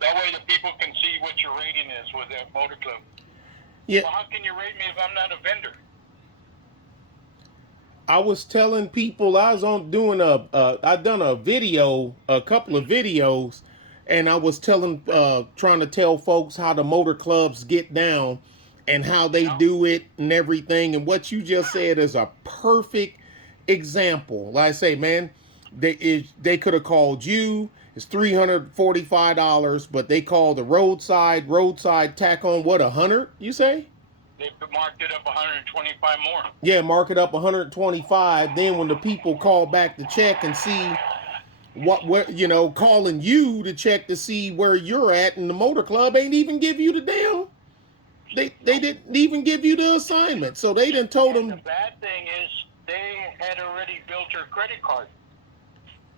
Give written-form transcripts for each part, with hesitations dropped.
that way the people can see what your rating is with that motor club. Yeah. Well, how can you rate me if I'm not a vendor? I was telling people I was on doing I done a video, a couple of videos, and I was trying to tell folks how the motor clubs get down and how they do it and everything. And what you just said is a perfect example. Like I say, man, they could have called you. It's $345, but they called the roadside tack on what, 100? You say? They marked it up 125 more. Yeah, mark it up 125. Then when the people call back to check and see where calling you to check to see where you're at, and the motor club ain't even give you the damn. They didn't even give you the assignment, so they didn't told them. The bad thing is they had already built her credit card,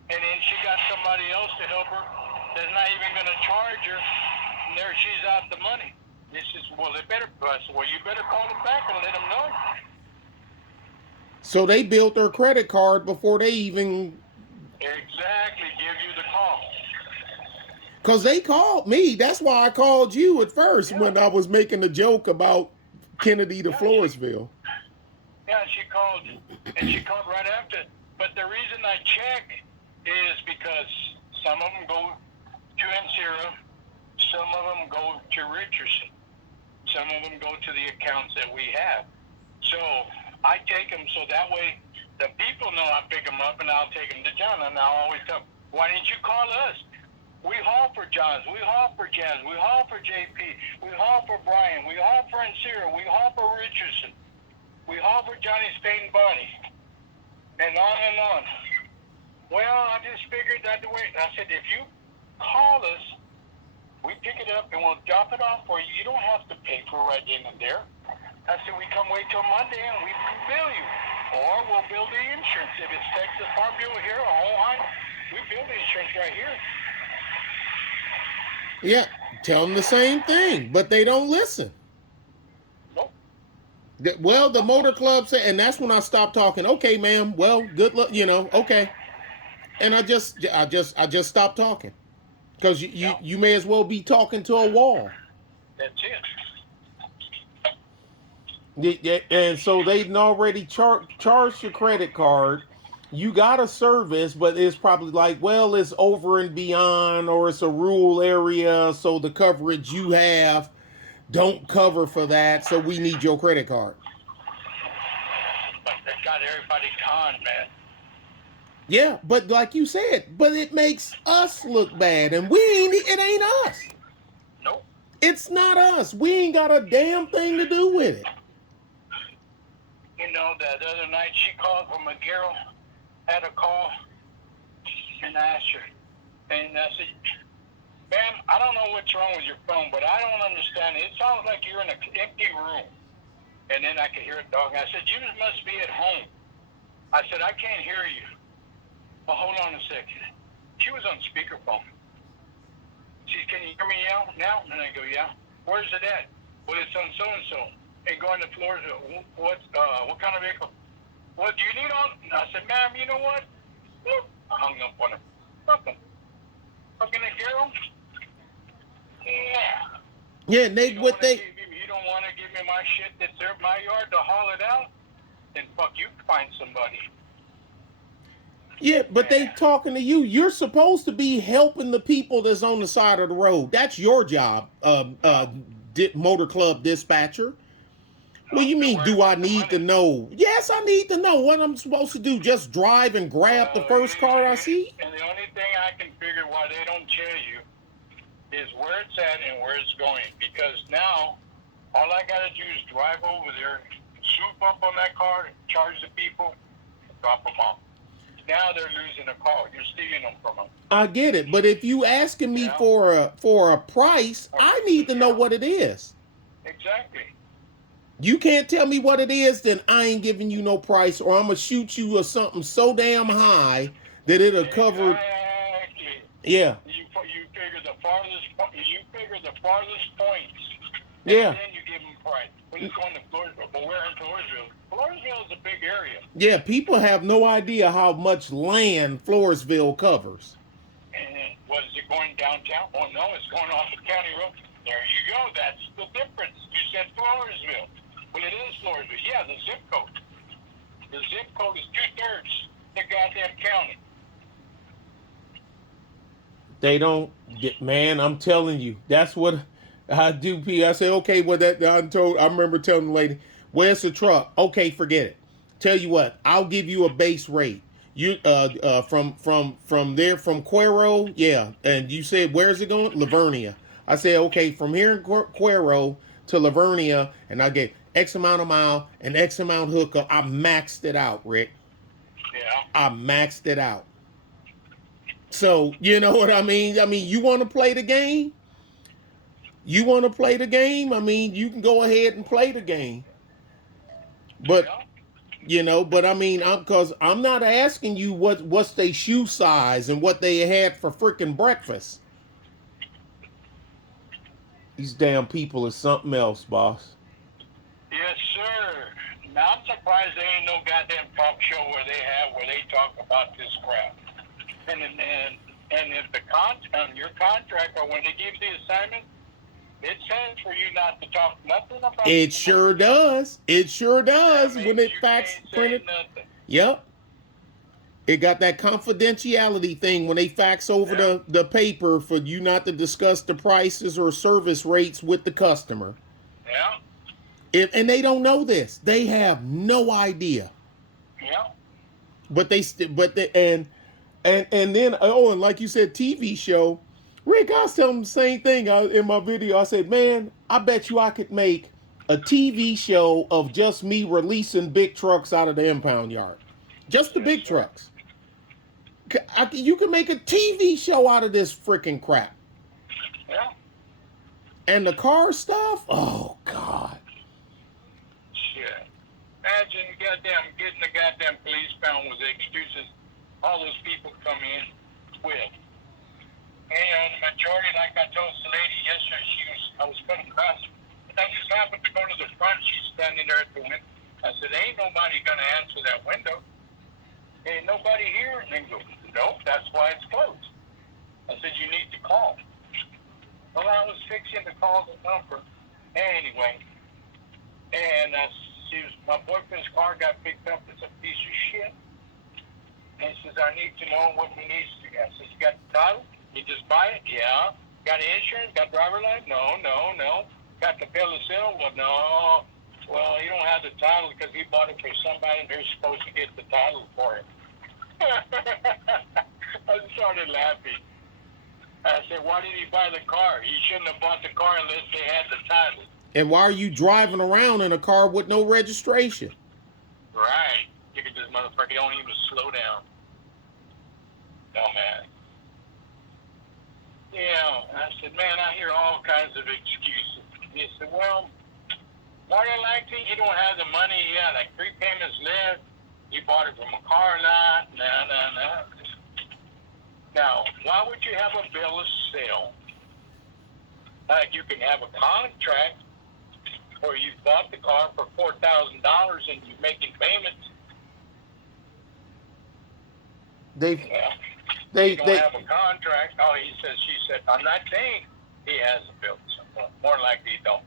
and then she got somebody else to help her that's not even going to charge her. And there she's out the money. This is, well, they better, well, you better call them back and let them know. So they built their credit card before they even exactly give you the call. Because they called me. That's why I called you at first when I was making the joke about Kennedy to Floresville. She called right after. But the reason I check is because some of them go to Encira, some of them go to Richardson. Some of them go to the accounts that we have. So I take them so that way the people know I pick them up and I'll take them to John. And I'll always tell them, why didn't you call us? We haul for Johns. We haul for Jans. We haul for JP. We haul for Brian. We haul for Encira. We haul for Richardson. We haul for Johnny State and Bonnie. And on and on. Well, I just figured that the way. I said, if you call us, we pick it up and we'll drop it off for you. You don't have to pay for it right then and there. I said, we come wait till Monday and we can bill you. Or we'll bill the insurance. If it's Texas Farm Bureau here or Ohio, we bill the insurance right here. Yeah, tell them the same thing, but they don't listen. Nope. Well, the motor club said, and that's when I stopped talking. Okay, ma'am. Well, good luck. Okay. And I just stopped talking. Because you may as well be talking to a wall. That's it. Yeah, and so they'd already charged your credit card. You got a service, but it's probably like, well, it's over and beyond, or it's a rural area, so the coverage you have don't cover for that, so we need your credit card. But they got everybody conned, man. Yeah, but like you said, but it makes us look bad, and it ain't us. Nope. It's not us. We ain't got a damn thing to do with it. You know, the other night she called from McGarrel, had a call, and I asked her, and I said, ma'am, I don't know what's wrong with your phone, but I don't understand. It sounds like you're in an empty room. And then I could hear a dog. I said, you must be at home. I said, I can't hear you. Well, hold on a second. She was on speakerphone. She said, can you hear me now? And I go, yeah. Where's it at? Well, it's on so-and-so. And going to Florida. What kind of vehicle? What do you need on? And I said, ma'am, you know what? I hung up on her. Fucking Gerald? Yeah. Yeah, and you don't want to give me my shit that's there in my yard to haul it out? Then fuck you, find somebody. Yeah, but they talking to you. You're supposed to be helping the people that's on the side of the road. That's your job, motor club dispatcher. What do you mean, do I need to know? Yes, I need to know what I'm supposed to do. Just drive and grab the first car I see? And the only thing I can figure why they don't tell you is where it's at and where it's going. Because now, all I got to do is drive over there, swoop up on that car, charge the people, and drop them off. Now they're losing a call. You're stealing them from them. I get it. But if you asking me for a price, I need to know what it is. Exactly. You can't tell me what it is, then I ain't giving you no price, or I'm going to shoot you or something so damn high that it'll cover. Exactly. Yeah. You figure the farthest points. Yeah. And then you give them price. When it's going to Floresville, but we're in Floresville. Floresville is a big area. Yeah, people have no idea how much land Floresville covers. And What is it going downtown? Oh no, it's going off the county road. There you go. That's the difference. You said Floresville. Well, it is Floresville. Yeah, the zip code. The zip code is 2/3 the goddamn county. They don't get, man, I'm telling you, that's what I do. I say, okay, well, I remember telling the lady, where's the truck? Okay, forget it. Tell you what, I'll give you a base rate. You from there from Cuero, yeah. And you said where's it going? Lavernia. I said, okay, from here in Cuero to Lavernia, and I get X amount of mile and X amount hookup. I maxed it out, Rick. Yeah. I maxed it out. So, you know what I mean? I mean, you want to play the game? You want to play the game? I mean, you can go ahead and play the game. But, but I mean, because I'm not asking you what's their shoe size and what they had for freaking breakfast. These damn people is something else, boss. Yes, sir. Now, I'm surprised there ain't no goddamn talk show where they talk about this crap. And if your contract or when they give the assignment, it says for you not to talk nothing about it. Sure does. It sure does when it fax printed. Yep. It got that confidentiality thing when they fax over the paper for you not to discuss the prices or service rates with the customer. Yeah. And they don't know this. They have no idea. Yeah. And then and like you said, TV show. Rick, I was telling him the same thing in my video. I said, man, I bet you I could make a TV show of just me releasing big trucks out of the impound yard. Just the big trucks. You can make a TV show out of this freaking crap. Yeah. And the car stuff? Oh, God. Shit. Imagine getting the goddamn police found with the excuses all those people come in with. And the majority, like I told the lady yesterday, I was coming across, and I just happened to go to the front. She's standing there at the window. I said, ain't nobody going to answer that window. Ain't nobody here. And they go, nope, that's why it's closed. I said, you need to call. Well, I was fixing to call the number. Anyway, and my boyfriend's car got picked up. It's a piece of shit. And he says, I need to know what he needs to. I says, you got the title? You just buy it? Yeah. Got insurance? Got driver license? No. Got the bill of sale? Well, no. Well, you don't have the title because he bought it for somebody and they're supposed to get the title for him. I started laughing. I said, why did he buy the car? He shouldn't have bought the car unless they had the title. And why are you driving around in a car with no registration? Right. Look at this motherfucker. He don't even slow down. No, man. Yeah. I said, man, I hear all kinds of excuses. He said, well, more than likely, you don't have the money. Yeah, like 3 payments left. You bought it from a car lot. No. Now, why would you have a bill of sale? Like you can have a contract where you bought the car for $4,000 and you're making payments. You don't have a contract. Oh, she said, I'm not saying he has a bill. More likely he don't.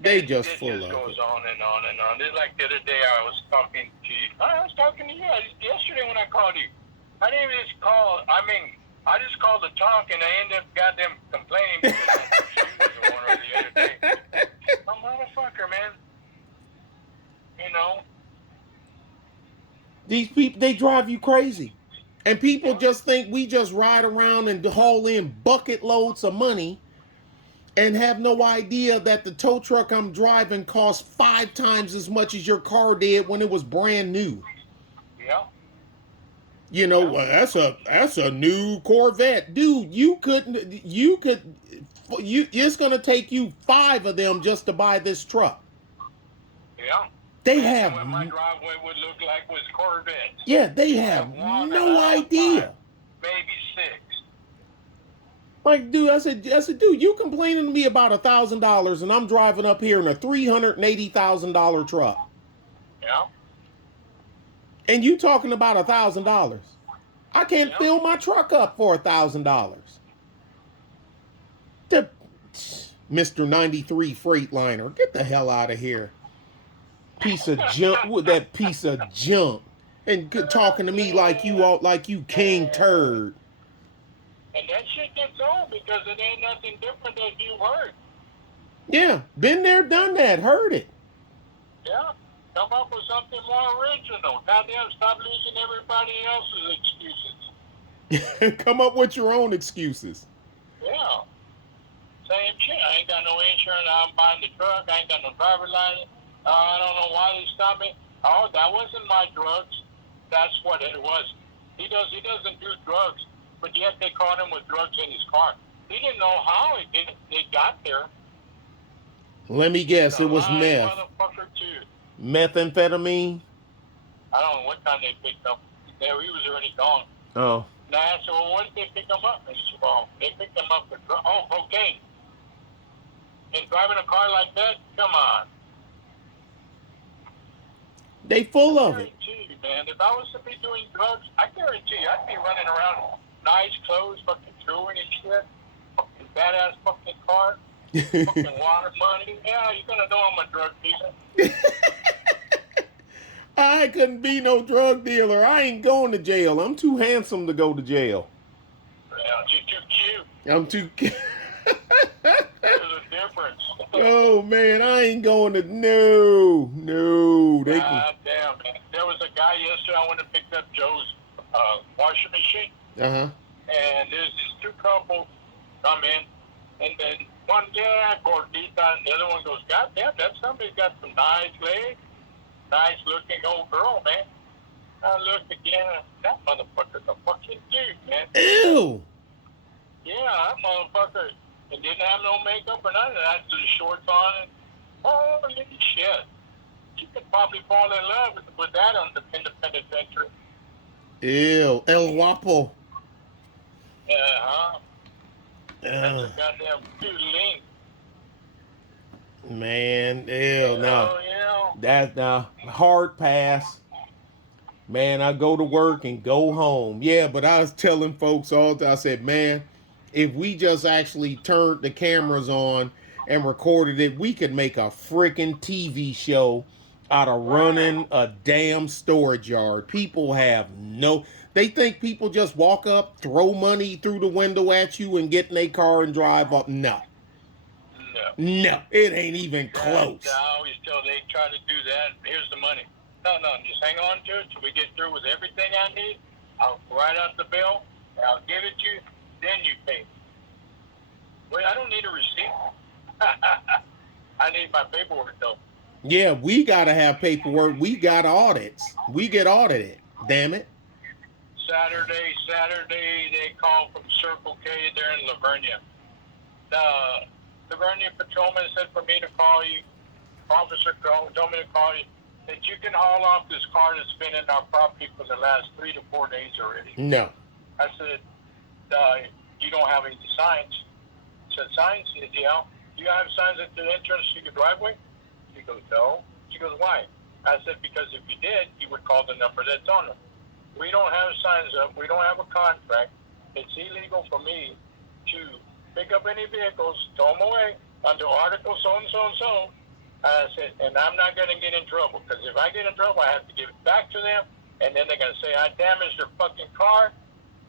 They just full of it. It goes on and on and on. It's like the other day I was talking to you. Yesterday when I called you. I didn't even just call. I just called to talk and I ended up goddamn complaining because I was one or the other day. I'm a motherfucker, man. You know. These people, they drive you crazy. And people just think we just ride around and haul in bucket loads of money and have no idea that the tow truck I'm driving costs 5 times as much as your car did when it was brand new. Yeah. You know, that's a new Corvette. Dude, it's going to take you 5 of them just to buy this truck. Yeah. They have what my driveway would look like was Corvettes. Yeah, they have no idea. 5, maybe 6. Like, dude, I said, dude, you complaining to me about $1,000 and I'm driving up here in a $380,000 truck. Yeah. And you talking about $1,000. I can't Yeah. fill my truck up for $1,000. The Mr. 93 Freightliner, get the hell out of here. Piece of junk with that piece of junk. And talking to me like you all like you King Turd. And that shit gets old because it ain't nothing different that you heard. Yeah, been there, done that, heard it. Yeah. Come up with something more original. Goddamn, stop using everybody else's excuses. Come up with your own excuses. Yeah. Same shit. I ain't got no insurance. I'm buying the truck. I ain't got no driver license. I don't know why they stopped me. Oh, that wasn't my drugs. That's what it was. He doesn't do drugs, but yet they caught him with drugs in his car. He didn't know how it got there. Let me guess, it was lying meth. Motherfucker too. Methamphetamine? I don't know what time they picked up. There, he was already gone. Oh. Now I said, well, what did they pick him up? And he said, well, they picked him up for cocaine. And driving a car like that, come on. They full of it. I guarantee you, man, if I was to be doing drugs, I guarantee you, I'd be running around nice clothes, fucking jewelry and shit, fucking badass fucking car, fucking water money. Yeah, you're gonna know I'm a drug dealer. I couldn't be no drug dealer. I ain't going to jail. I'm too handsome to go to jail. Yeah, you're too cute. I'm too cute. There's a difference. Oh man, I ain't going to no. They can. God damn, man. There was a guy yesterday. I went and picked up Joe's washing machine, Uh-huh. and there's these two couples come in, and then one gordita, and the other one goes, God damn, that somebody's got some nice legs, nice looking old girl, man. I looked again, and that motherfucker's a fucking dude, man. Ew. Yeah, that motherfucker, and didn't have no makeup or nothing. I had the shorts on, and holy shit. You could probably fall in love with that on the penitentiary. Ew. El Guapo. Yeah, huh? That's a goddamn doodling. Man, ew, no. Oh, yeah. That's hard pass. Man, I go to work and go home. Yeah, but I was telling folks all the time, I said, man, if we just actually turned the cameras on and recorded it, we could make a freaking TV show out of running a damn storage yard. People have they think people just walk up, throw money through the window at you and get in a car and drive up. No, it ain't even close. I always tell they try to do that. Here's the money. No, just hang on to it till we get through with everything I need. I'll write out the bill, and I'll give it to you, then you pay. Wait, I don't need a receipt. I need my paperwork, though. Yeah, we got to have paperwork. We got audits. We get audited. Damn it. Saturday, they call from Circle K there in Lavernia. The Lavernia patrolman said for me to call you. Officer told me to call you. That you can haul off this car that's been in our property for the last 3 to 4 days already. No. I said, you don't have any signs. I said, signs? He said, yeah. Do you have signs at the entrance to your driveway? She goes, no. She goes, why? I said, because if you did, you would call the number that's on them. We don't have signs up. We don't have a contract. It's illegal for me to pick up any vehicles, tow them away under Article so-and-so and so. I said, and I'm not going to get in trouble, because if I get in trouble, I have to give it back to them, and then they're going to say I damaged their fucking car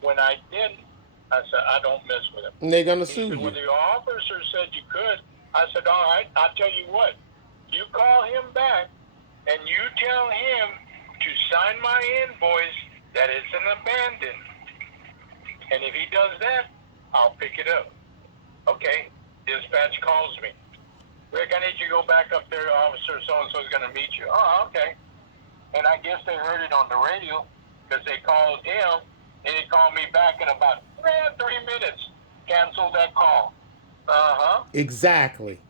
when I didn't. I said, I don't mess with them. And they're going to sue you. Well, the officer said you could. I said, all right, I'll tell you what. You call him back, and you tell him to sign my invoice that it's an abandoned. And if he does that, I'll pick it up. Okay, dispatch calls me. Rick, I need you to go back up there. Officer so-and-so is going to meet you. Oh, okay. And I guess they heard it on the radio because they called him, and he called me back in about 3 minutes. Cancel that call. Uh-huh. Exactly.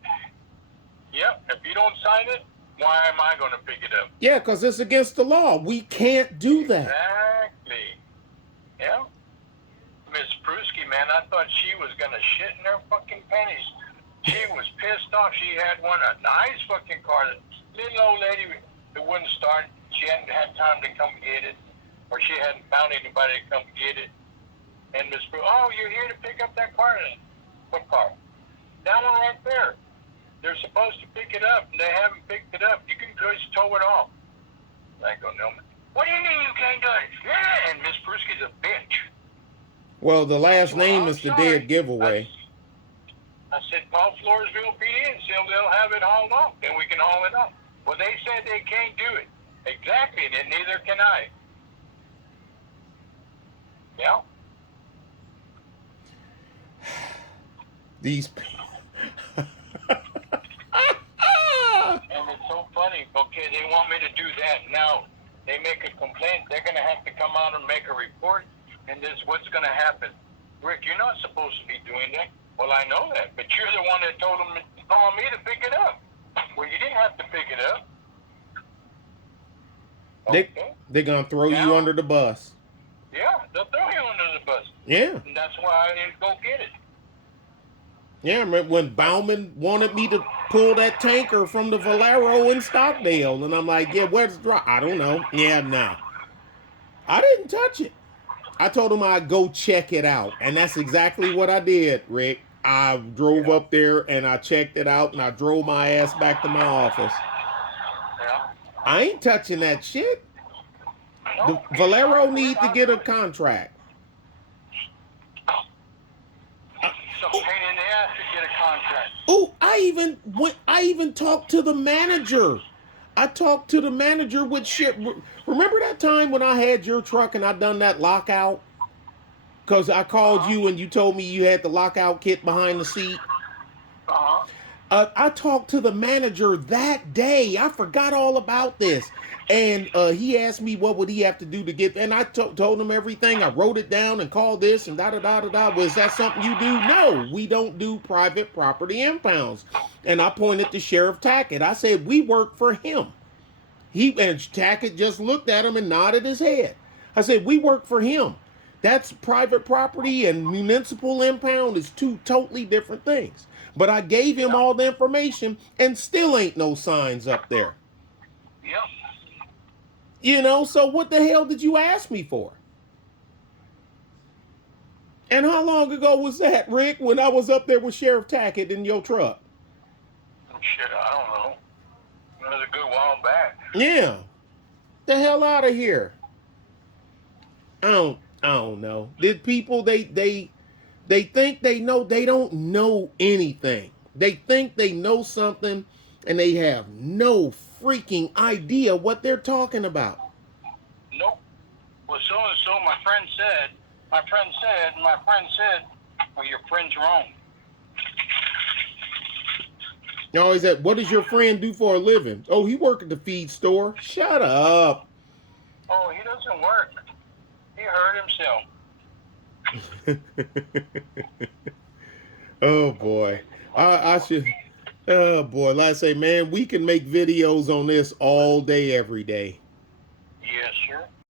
Yep. If you don't sign it, why am I going to pick it up? Yeah, because it's against the law. We can't do that. Exactly. Yeah. Miss Prusky, man, I thought she was going to shit in her fucking panties. She was pissed off. She had a nice fucking car. Little old lady, it wouldn't start. She hadn't had time to come get it. or she hadn't found anybody to come get it. And Miss Bruce, oh, you're here to pick up that car? What car? That one right there. They're supposed to pick it up, and they haven't picked it up. You can just tow it off. I go, no. What do you mean you can't do it? Yeah, and Miss Brewski's a bitch. Well, the last name is the dead giveaway. I said, call Floresville PD and see if they'll have it hauled off, then we can haul it off. Well, they said they can't do it. Exactly, and neither can I. Yeah. These. And it's so funny. Okay, they want me to do that. Now, they make a complaint. They're going to have to come out and make a report. And this is what's going to happen. Rick, you're not supposed to be doing that. Well, I know that. But you're the one that told them, told me to pick it up. Well, you didn't have to pick it up. Okay. They're going to throw you under the bus. Yeah, they'll throw you under the bus. Yeah. And that's why I didn't go get it. Yeah, I remember when Bauman wanted me to pull that tanker from the Valero in Stockdale. And I'm like, yeah, where's the drop? I don't know. Yeah, nah. I didn't touch it. I told him I'd go check it out. And that's exactly what I did, Rick. I drove up there and I checked it out and I drove my ass back to my office. Yeah. I ain't touching that shit. No, The Valero need to get a contract. It's a pain in the ass to get a contract. Oh, I even talked to the manager. I talked to the manager with shit. Remember that time when I had your truck and I done that lockout? Because I called you and you told me you had the lockout kit behind the seat. I talked to the manager that day. I forgot all about this. And he asked me what would he have to do to get, and I told him everything. I wrote it down and called this and da-da-da-da-da. Was that something you do? No, we don't do private property impounds. And I pointed to Sheriff Tackett. I said, we work for him. And Tackett just looked at him and nodded his head. I said, we work for him. That's private property and municipal impound is two totally different things. But I gave him all the information and still ain't no signs up there. Yep. You know, so what the hell did you ask me for? And how long ago was that, Rick, when I was up there with Sheriff Tackett in your truck? Shit, I don't know. It was a good while back. Yeah. The hell out of here. I don't know. Did people they think they know, they don't know anything. They think they know something and they have no freaking idea what they're talking about. Nope. Well, so-and-so, my friend said, well, your friend's wrong. You always said, what does your friend do for a living? Oh, he work at the feed store. Shut up. Oh, he doesn't work. He hurt himself. Oh, boy. I should... Oh, boy. Like I say, man, we can make videos on this all day, every day. Yes, sir.